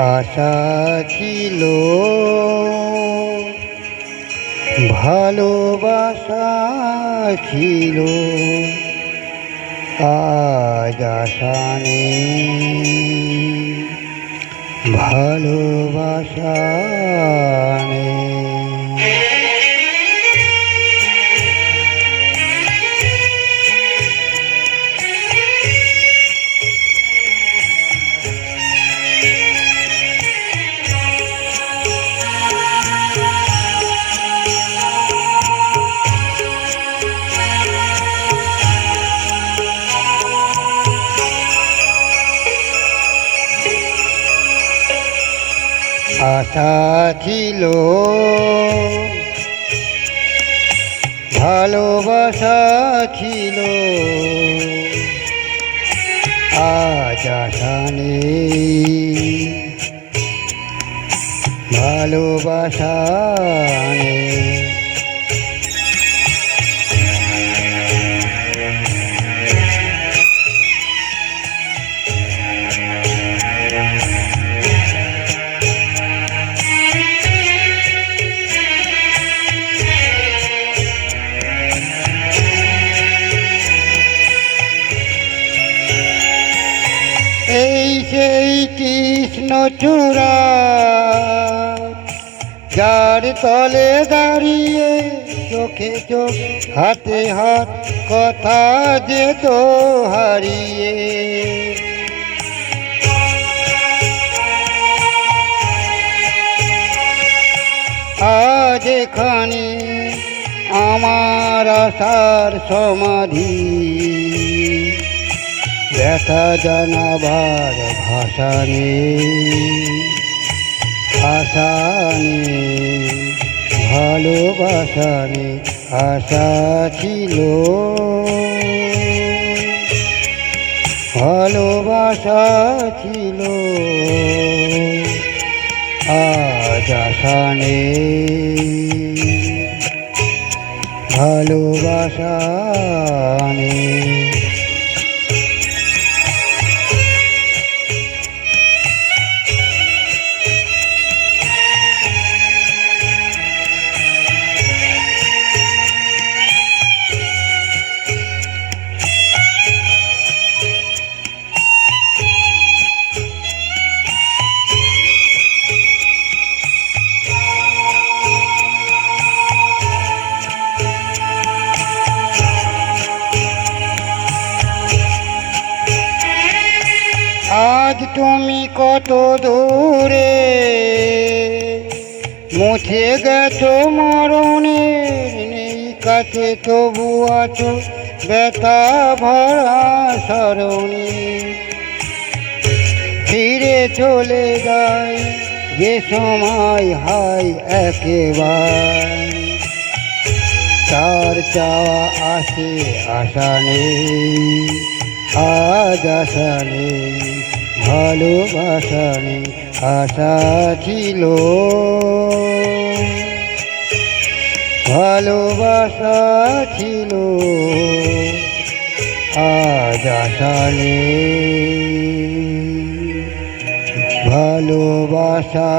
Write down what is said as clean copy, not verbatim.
আশা ছিল, ভালোবাসা ছিল, আজ আশা নেই, ভালোবাসা নেই। আশা ছিল, ভালোবাসা ছিল, আজ আশা নেই, ভালোবাসা নেই। এই সেই কৃষ্ণচূড়া, যার তলে দাঁড়িয়ে চোখে চোখ হাতে হাত কথা যেত হারিয়ে। আজ এখানে আমার আশার সমাধি, ব্যথা জানাবার ভাষা নেই, আশা নেই, ভালোবাসা নেই। আশা ছিল, ভালোবাসা ছিল, আজ আশা নেই, ভালোবাসা নেই। আজ তুমি কত দূরে, মুছে গেছো মরণের নেই কাছে, তবু আছো ব্যথা ভরা স্মরণে। ফিরে চলে যায় যে সময় হয় একেবার, তার চাওয়া আসে আশা নেই, আজ আশা নেই, ভালোবাসা নেই। আশা ছিল, ভালোবাসা ছিল, আজ আশা নেই, ভালোবাসা